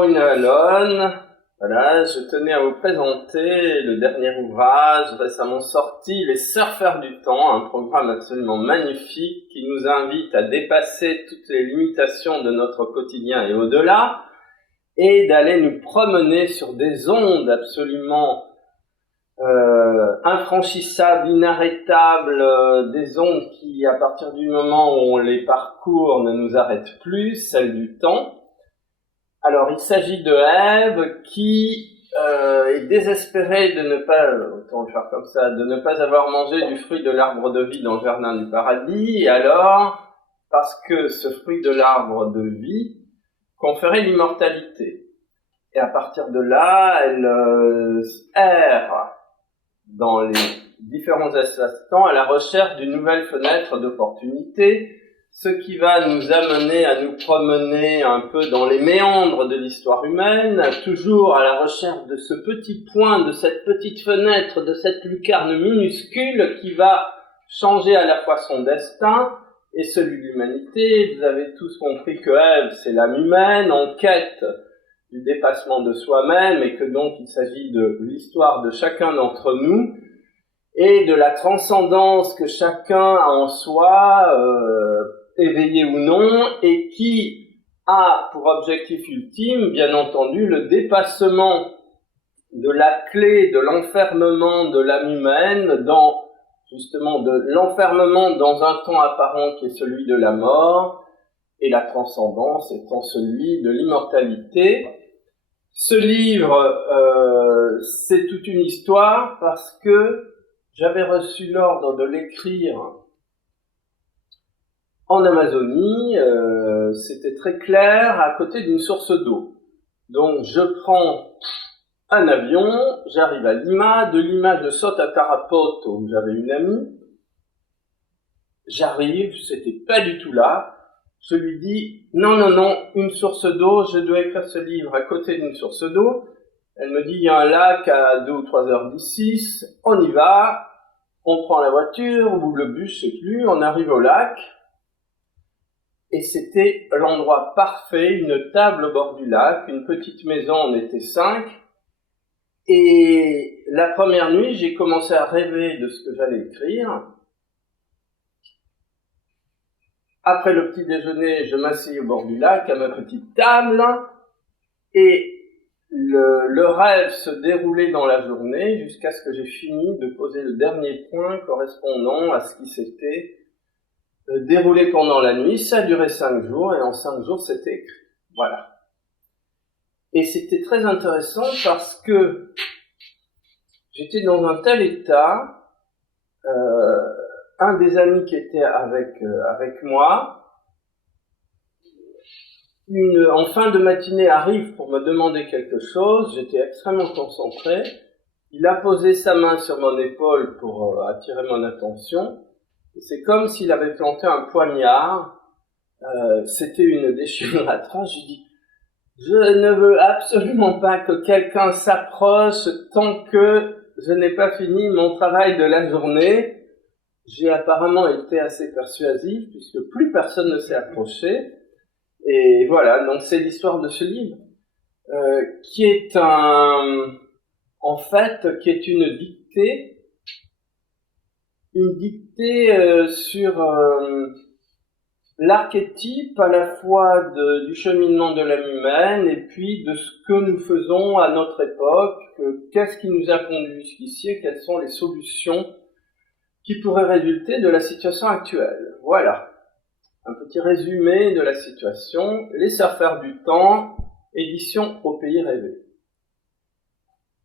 Caroline Alon, voilà, je tenais à vous présenter le dernier ouvrage récemment sorti, Les Surfeurs du Temps, un programme absolument magnifique qui nous invite à dépasser toutes les limitations de notre quotidien et au-delà, et d'aller nous promener sur des ondes absolument infranchissables, inarrêtables, des ondes qui, à partir du moment où on les parcourt, ne nous arrêtent plus, celles du temps. Alors, il s'agit de Ève qui est désespérée de ne pas, autant le faire comme ça, de ne pas avoir mangé du fruit de l'arbre de vie dans le jardin du paradis, et alors, parce que ce fruit de l'arbre de vie conférait l'immortalité. Et à partir de là, elle erre dans les différents espaces-temps à la recherche d'une nouvelle fenêtre d'opportunité, ce qui va nous amener à nous promener un peu dans les méandres de l'histoire humaine, toujours à la recherche de ce petit point, de cette petite fenêtre, de cette lucarne minuscule qui va changer à la fois son destin et celui de l'humanité. Vous avez tous compris que Ève, c'est l'âme humaine en quête du dépassement de soi-même et que donc il s'agit de l'histoire de chacun d'entre nous et de la transcendance que chacun a en soi, éveillé ou non, et qui a pour objectif ultime, bien entendu, le dépassement de la clé de l'enfermement de l'âme humaine justement de l'enfermement dans un temps apparent qui est celui de la mort, et la transcendance étant celui de l'immortalité. Ce livre, c'est toute une histoire parce que j'avais reçu l'ordre de l'écrire en Amazonie, c'était très clair, à côté d'une source d'eau. Donc je prends un avion, j'arrive à Lima, de Lima je saute à Tarapoto où j'avais une amie, j'arrive, c'était pas du tout là, je lui dis non, une source d'eau, je dois écrire ce livre à côté d'une source d'eau. Elle me dit il y a un lac à 2 ou 3 heures d'ici, on y va, on prend la voiture ou le bus, je sais plus, on arrive au lac. Et c'était l'endroit parfait, une table au bord du lac, une petite maison, on était 5. Et la première nuit, j'ai commencé à rêver de ce que j'allais écrire. Après le petit déjeuner, je m'assieds au bord du lac, à ma petite table, et le rêve se déroulait dans la journée jusqu'à ce que j'ai fini de poser le dernier point correspondant à ce qui s'était déroulé pendant la nuit. Ça a duré 5 jours, et en 5 jours, c'était écrit. Voilà. Et c'était très intéressant parce que j'étais dans un tel état, un des amis qui était avec moi, en fin de matinée arrive pour me demander quelque chose, j'étais extrêmement concentré, il a posé sa main sur mon épaule pour attirer mon attention, et c'est comme s'il avait planté un poignard, c'était une déchirure atroce. Je dis, je ne veux absolument pas que quelqu'un s'approche tant que je n'ai pas fini mon travail de la journée. J'ai apparemment été assez persuasif puisque plus personne ne s'est approché. Et voilà, donc c'est l'histoire de ce livre qui est qui est une dictée sur l'archétype à la fois du cheminement de l'âme humaine et puis de ce que nous faisons à notre époque, qu'est-ce qui nous a conduit jusqu'ici et quelles sont les solutions qui pourraient résulter de la situation actuelle. Voilà, un petit résumé de la situation. Les surfeurs du temps, édition Au Pays Rêvé.